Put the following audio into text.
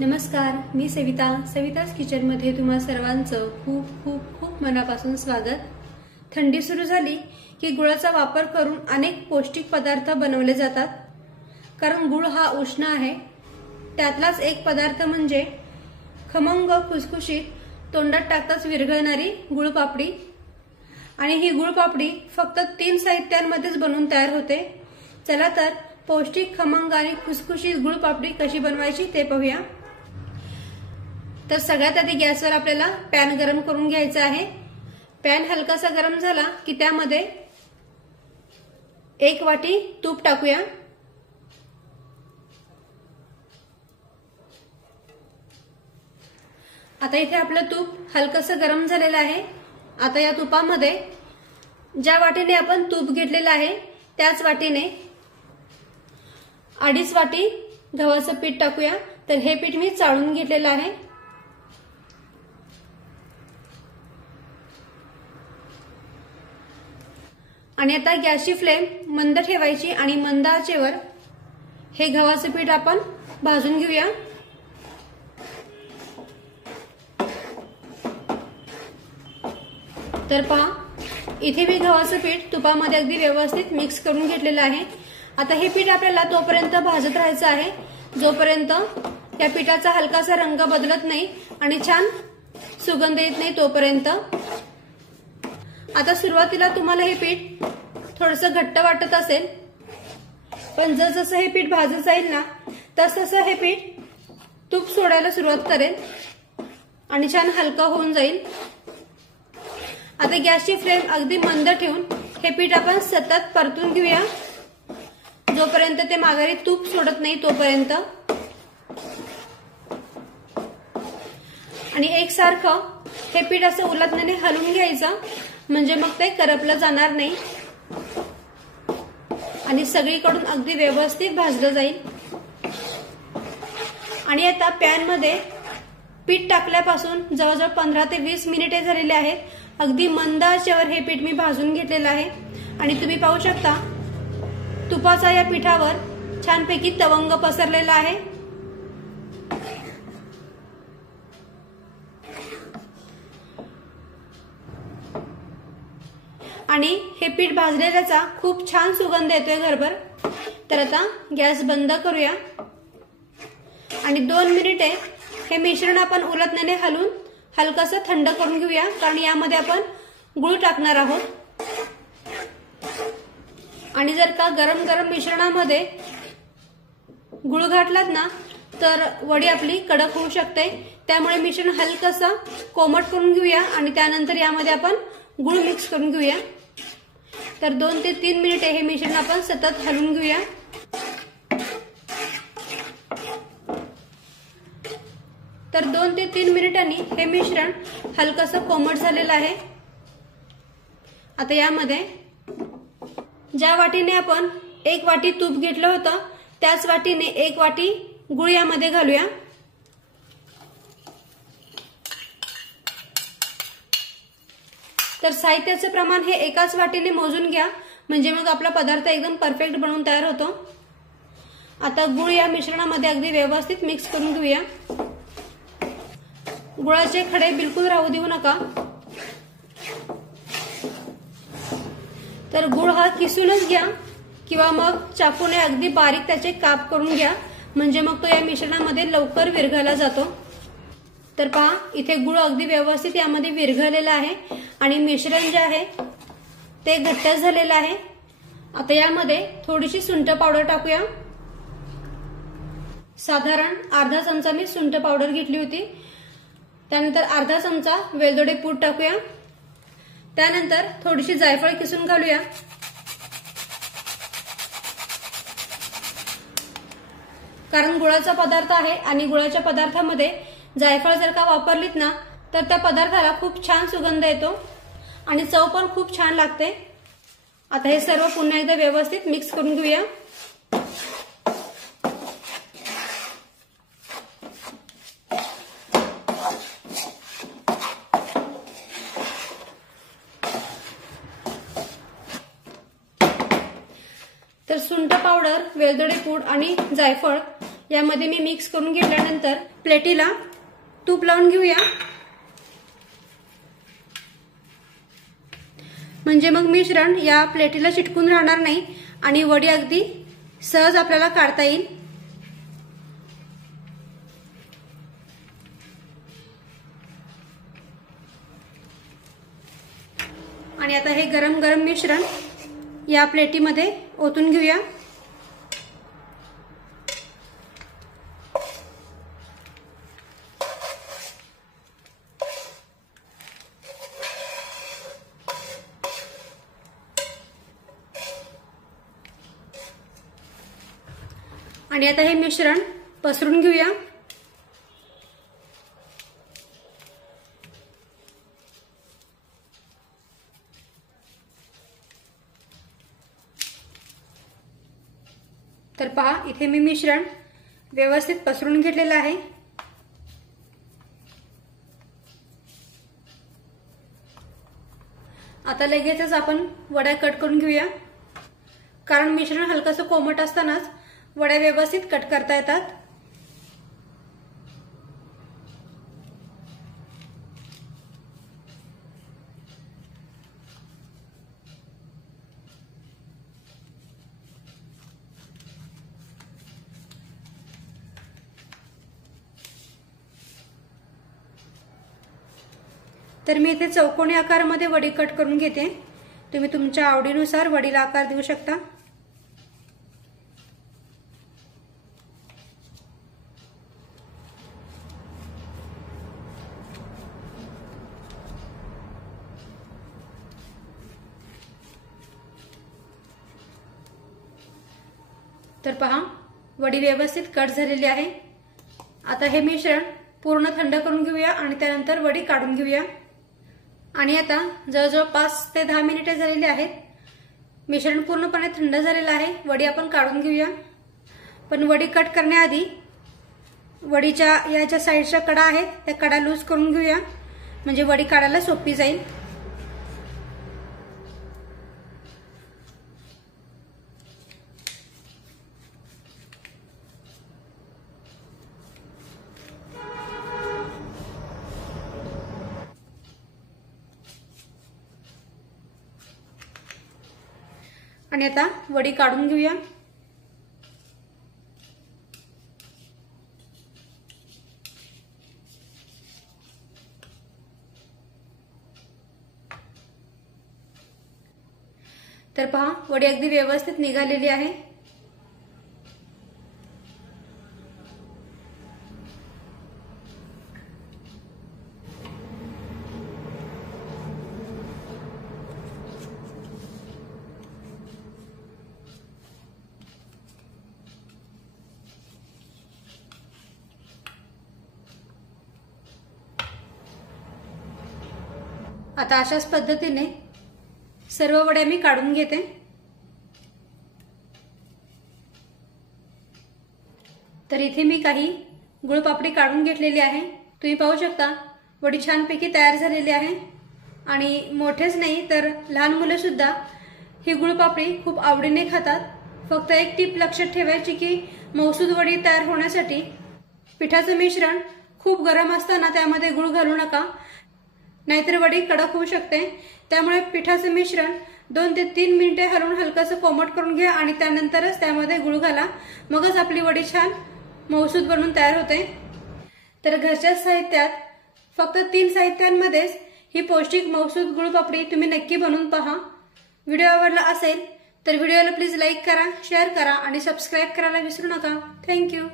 नमस्कार, मी सविताज किचनमध्ये तुम्हा सर्वांचं खूप खूप खूप मनापासून स्वागत। थंडी सुरू झाली की गुळाचा वापर करून अनेक पौष्टिक पदार्थ बनवले जातात, कारण गुळ हा उष्ण आहे। त्यातलाच एक पदार्थ म्हणजे खमंग खुसखुशीत तोंडात टाकताच विरघळणारी गुळपापडी। आणि ही गुळपापडी फक्त 3 साहित्यांमध्येच बनवून तयार होते। चला तर पौष्टिक खमंग आणि खुसखुशीत गुळपापडी कशी बनवायची ते पाहूया। तर सगळ्यात आधी गॅसवर आपल्याला पॅन गरम करून घ्यायचा आहे। पॅन हलकासा गरम झाला की त्यामध्ये 1 वाटी तूप टाकूया। आता इथे आपलं तूप हलकसं गरम झालेलं आहे। आता या तुपामध्ये ज्या वाटीने आपण तूप घेतलेलं आहे त्याच वाटीने 2.5 वाटी गव्हाचं पीठ टाकूया। तर हे पीठ मी चाळून घेतलेलं आहे। आणि आता गॅसची फ्लेम मंद ठेवायची आणि मंद आचेवर हे गव्हाचं पीठ आपण भाजून घेऊया। तर पहा, इथे मी गव्हाचं पीठ तुपामध्ये अगदी व्यवस्थित मिक्स करून घेतलेलं आहे। आता हे पीठ आपल्याला तोपर्यंत भाजत राहायचं आहे जोपर्यंत या पिठाचा हलकासा रंग बदलत नाही आणि छान सुगंध येत नाही तोपर्यंत। आता सुरुवातीला तुम्हाला हे पीठ थोडंसं घट्ट वाटत असेल, पण जसं हे पीठ भाजत जाईल ना तसं हे पीठ तूप सोडायला सुरुवात करेल आणि छान हलका होऊन जाईल। आता गॅसची फ्लेम अगदी मंद ठेवून हे पीठ आपण सतत परतून घेऊया जोपर्यंत ते माघारी तूप सोडत नाही तोपर्यंत। आणि एकसारखं हे पीठ असं उलटण्याने हलवून घ्यायचं, म्हणजे मग ते करपलं जाणार नाही आणि सगळीकडून अगदी व्यवस्थित भाजलं जाईल। आणि आता पॅन मध्ये पीठ टाकल्यापासून जवळजवळ 15 ते 20 मिनिटे झालेली आहेत। अगदी मंद आचेवर हे पीठ मी भाजून घेतलेलं आहे आणि तुम्ही पाहू शकता तुपाचा या पिठावर छानपैकी तवंग पसरलेला आहे। आणि हे पीठ भाजलेल्याचा खूप छान सुगंध येतोय घरभर। तर आता गॅस बंद करूया आणि 2 मिनिटे हे मिश्रण आपण उलटण्याने हलवून हलकसं थंड करून घेऊया, कारण यामध्ये आपण गुळ टाकणार आहोत। आणि जर का गरम गरम मिश्रणामध्ये गुळ घातलात ना तर वडी आपली कडक होऊ शकते। त्यामुळे मिश्रण हलकसं कोमट करून घेऊया आणि त्यानंतर यामध्ये आपण गुळ मिक्स करून घेऊया। तर 2 ते 3 मिनिटे हे मिश्रण आपण सतत हलवून घेऊया। तर 2 ते 3 मिनिटांनी हे मिश्रण हलकसं कोमट झालेलं आहे। आता यामध्ये ज्या वाटीने आपण 1 वाटी तूप घेतलं होतं त्याच वाटीने 1 वाटी गुळ यामध्ये घालूया। तर साहित्याचं प्रमाण हे एकाच वाटीने मोजून घ्या, म्हणजे मग आपला पदार्थ एकदम परफेक्ट बनवून तयार होतो। आता गुळ या मिश्रणामध्ये अगदी व्यवस्थित मिक्स करून घेऊया। गुळाचे खडे बिलकुल राहू देऊ नका। तर गुळ हा किसूनच घ्या किंवा मग चाकूने अगदी बारीक त्याचे काप करून घ्या, म्हणजे मग तो या मिश्रणामध्ये लवकर विरघळला जातो। तर पहा, इथे गुळ अगदी व्यवस्थित यामध्ये विरघळलेला आहे आणि मिश्रण जे आहे ते घट्ट झालेलं आहे। आता यामध्ये थोडीशी सुंठ पावडर टाकूया। साधारण अर्धा चमचा मी सुंठ पावडर घेतली होती। त्यानंतर अर्धा चमचा वेलदोडे पूड टाकूया। त्यानंतर थोडीशी जायफळ किसून घालूया। कारण गुळाचा पदार्थ आहे आणि गुळाच्या पदार्थामध्ये जायफळ जर का वापरलीत ना तर त्या पदार्थाला खूप छान सुगंध येतो आणि चव पण खूप छान लागते। आता हे सर्व पुन्हा एकदा व्यवस्थित मिक्स करून घेऊया। तर सुंठ पावडर, वेलदोडे पूड आणि जायफळ यामध्ये मी मिक्स करून घेतल्यानंतर प्लेटीला तूप लावून घेऊया, म्हणजे मग मिश्रण या प्लेटीला चिटकून राहणार नाही आणि वडी अगदी सहज आपल्याला काढता येईल। आणि आता हे गरम गरम मिश्रण या प्लेटीमध्ये ओतून घेऊया। आणि आता हे मिश्रण पसरून घेऊया। तर पहा, इथे मी मिश्रण व्यवस्थित पसरून घेतलेलं आहे। आता लगेचच आपण वड्या कट करून घेऊया, कारण मिश्रण हलकसं कोमट असतानाच वड्या व्यवस्थित कट करता येतात। तर मी इथे चौकोनी आकारामध्ये वडी कट करून घेते। तुम्ही तुमच्या आवडीनुसार वडीला आकार देऊ शकता। तर पहा, वडी व्यवस्थित कट झालेली आहे। आता हे मिश्रण पूर्ण थंड करून घेऊया आणि त्यानंतर वडी काढून घेऊया। आणि आता जवळजवळ 5 ते 10 मिनिटे झालेली आहेत। मिश्रण पूर्णपणे थंड झालेलं आहे। वडी आपण काढून घेऊया, पण वडी कट करण्याआधी वडीच्या या ज्या साईडच्या कडा आहेत त्या कडा लूज करून घेऊया, म्हणजे वडी काढायला सोपी जाईल। आणि आता वडी काढून घेऊया। तर पहा, वडी अगदी व्यवस्थित निघालेली आहे। आता अशाच पद्धतीने सर्व वड्या मी काढून घेते। तर इथे मी काही गुळपापडी काढून घेतलेली आहे। तुम्ही पाहू शकता वडी छानपैकी तयार झालेली आहे आणि मोठेच नाही तर लहान मुलं सुद्धा ही गुळपापडी खूप आवडीने खातात। फक्त एक टिप लक्षात ठेवायची की मौसूद वडी तयार होण्यासाठी पिठाचं मिश्रण खूप गरम असताना त्यामध्ये गुळ घालू नका, नाहीतर वडी कडक होऊ शकते। त्यामुळे पिठाचं मिश्रण 2 ते 3 मिनिटे हलवून हलकसं कोमट करून घ्या आणि त्यानंतरच त्यामध्ये गुळ घाला, मगच आपली वडी छान मौसूद बनून तयार होते। तर घरच्या साहित्यात फक्त 3 साहित्यांमध्येच ही पौष्टिक मौसूद गुळपापडी तुम्ही नक्की बनवून पहा। व्हिडिओ आवडला असेल तर व्हिडिओला प्लीज लाईक करा, शेअर करा आणि सबस्क्राईब करायला विसरू नका। थँक्यू।